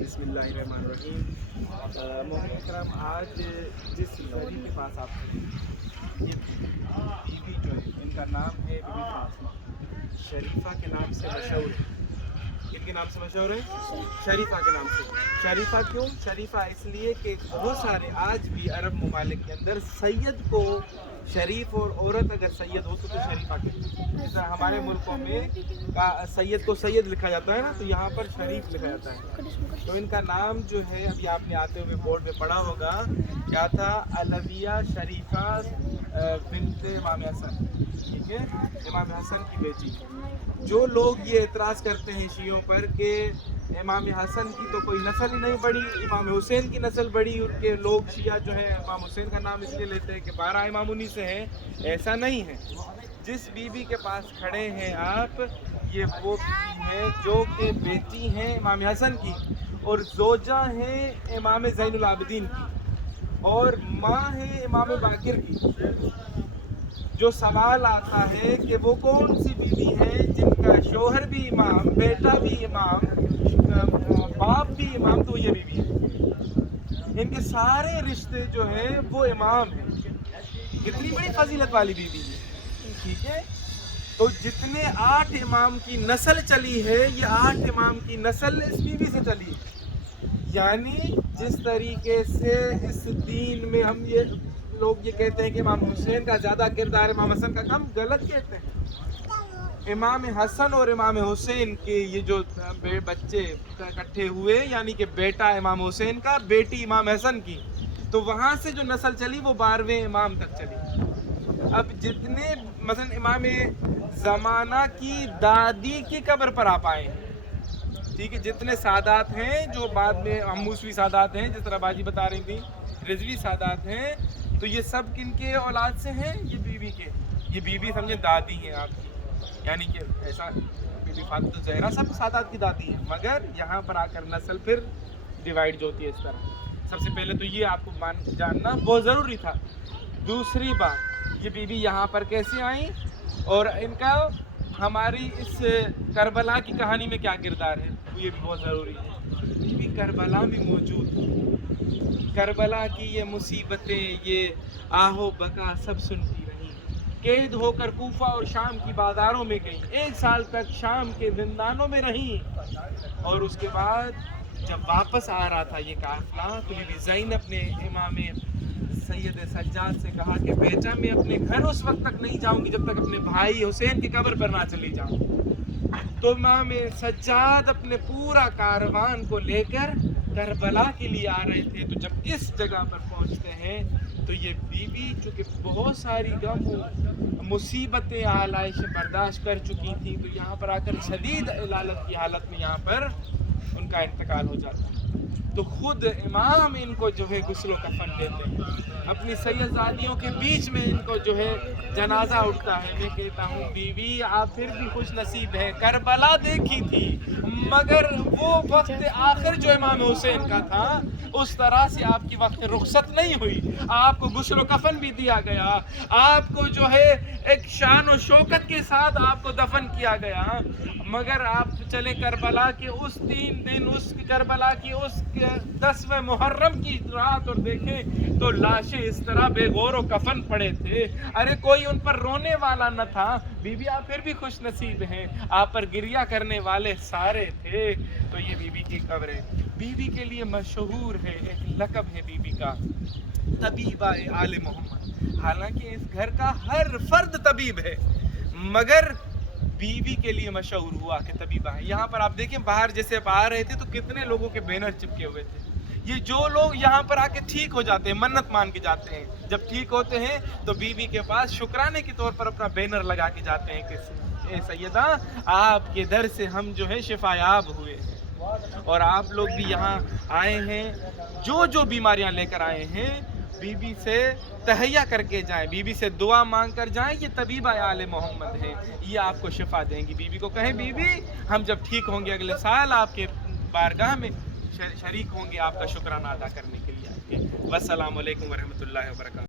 बिस्मिल्लाहिर्रहमानिर्रहीम। मोहम्मद करम, आज जिस शरीफ के पास आप हैं, ये बीवी जो है, इनका नाम है बीबी फातिमा। शरीफा के नाम से मशहूर है। किनके नाम से मशहूर है? शरीफा के नाम से। शरीफा क्यों? शरीफा इसलिए कि बहुत सारे आज भी अरब ममालिक के अंदर सैयद को शरीफ और औरत अगर सैयद हो तो शरीफा कहते हैं। जैसा हमारे मुल्कों में का सैयद को सैयद लिखा जाता है ना, तो यहाँ पर शरीफ लिखा जाता है। तो इनका नाम जो है, अभी आपने आते हुए बोर्ड पे पढ़ा होगा, क्या था? अलविया शरीफा बिन्त इमाम हसन। ठीक है, इमाम हसन की बेटी। जो लोग ये एतराज़ करते हैं शियों पर कि इमाम हसन की तो कोई नस्ल ही नहीं बढ़ी, इमाम हुसैन की नस्ल बढ़ी, उनके लोग शिया जो है इमाम हुसैन का नाम इसलिए लेते हैं कि 12 इमाम उन्हीं से हैं। ऐसा नहीं है। जिस बीबी के पास खड़े हैं आप, ये वो बीबी है जो कि बेटी हैं इमाम हसन की और जोजा हैं इमाम ज़ैनुल आबिदीन की और माँ है इमाम बाकिर की। जो सवाल आता है कि वो कौन सी बीवी है जिनका शोहर भी इमाम, बेटा भी इमाम, बाप भी इमाम, तो ये बीवी है। इनके सारे रिश्ते जो हैं वो इमाम हैं। कितनी बड़ी फजीलत वाली बीवी है। ठीक है, तो जितने 8 इमाम की नस्ल चली है, ये 8 इमाम की नस्ल इस बीवी से चली है। यानी जिस तरीके से इस दीन में हम ये लोग ये कहते हैं कि इमाम हुसैन का ज़्यादा किरदार, इमाम हसन का कम, गलत कहते हैं। इमाम हसन और इमाम हुसैन के ये जो बच्चे इकट्ठे हुए, यानी कि बेटा इमाम हुसैन का, बेटी इमाम हसन की, तो वहाँ से जो नस्ल चली वो 12वें इमाम तक चली। अब जितने मसलन इमाम ज़माना की दादी की कब्र पर आप आए, ठीक है, जितने सादात हैं जो बाद में हम मूसवी सादात हैं, जिस तरह बाजी बता रही थी, रिजवी सादात हैं, तो ये सब किनके औलाद से हैं? ये बीवी के। ये बीवी समझे दादी हैं आपकी, यानी कि ऐसा बीबी फातिमा ज़हरा सब सादात की दादी है, मगर यहाँ पर आकर नस्ल फिर डिवाइड जो होती है इस तरह। सबसे पहले तो ये आपको जानना बहुत ज़रूरी था। दूसरी बात, ये बीबी यहाँ पर कैसे आई और इनका हमारी इस करबला की कहानी में क्या किरदार है, वो ये भी बहुत ज़रूरी है। बीबी करबला में मौजूद, करबला की ये मुसीबतें, ये आहो बका सब सुनती रही। कैद होकर कूफा और शाम की बाजारों में गई, 1 साल तक शाम के जिंदानों में रही। और उसके बाद जब वापस आ रहा था ये काफिला, तो बीबी ज़ैनब ने इमाम सैयद सज्जाद से कहा कि बेटा मैं अपने घर उस वक्त तक नहीं जाऊंगी जब तक अपने भाई हुसैन की कब्र पर ना चली जाऊं। तो इमाम सज्जाद अपने पूरा कारवान को लेकर करबला के लिए आ रहे थे। तो जब इस जगह पर पहुंचते हैं तो ये बीवी चूँकि बहुत सारी गम मुसीबतें आलाइश बर्दाश्त कर चुकी थी, तो यहाँ पर आकर शदीद इलालत की हालत में यहाँ पर उनका इंतकाल हो जाता है। तो खुद इमाम इनको जो है गुस्ल कफन देते हैं, अपनी सैयदजादियों के बीच में इनको जो है जनाजा उठता है। मैं कहता हूँ बीवी आप फिर भी खुश नसीब है, करबला देखी थी मगर वो वक्त आखिर जो इमाम हुसैन का था उस तरह से आपकी वक्त रुखसत नहीं हुई। आपको गुस्ल कफन भी दिया गया, आपको जो है एक शान और शौकत के साथ आपको दफन किया गया, मगर आप चले करबला के उस 3 दिन, उस करबला की उस 10वें मुहर्रम की रात और देखें तो लाशें इस तरह बेगौर व कफन पड़े थे। अरे कोई उन पर रोने वाला न था। बीबी आप फिर भी खुश नसीब हैं, आप पर गिरिया करने वाले सारे थे। तो ये बीबी की कब्र है, बीबी के लिए मशहूर है, एक लक़ब है बीबी का, तबीबा आले मोहम्मद। हालांकि इस घर का हर फर्द तबीब है, मगर बीवी के लिए मशहूर हुआ कि तबीबा है। यहाँ पर आप देखें, बाहर जैसे आप आ रहे थे तो कितने लोगों के बैनर चिपके हुए थे। ये जो लोग यहाँ पर आके ठीक हो जाते हैं, मन्नत मान के जाते हैं, जब ठीक होते हैं तो बीवी के पास शुक्राने के तौर पर अपना बैनर लगा के जाते हैं कि ए सैयदा आपके दर से हम जो है शिफायाब हुए हैं। और आप लोग भी यहाँ आए हैं, जो बीमारियाँ लेकर आए हैं बीबी से तहैया करके जाएं, बीबी से दुआ मांग कर जाएं। ये तबीबा आले मोहम्मद है, ये आपको शिफा देंगी। बीबी को कहें बीबी हम जब ठीक होंगे अगले साल आपके बारगाह में शरीक होंगे, आपका शुक्राना अदा करने के लिए आएंगे। वस्सलामु अलैकुम वरहमतुल्लाहि वबरकातुहू।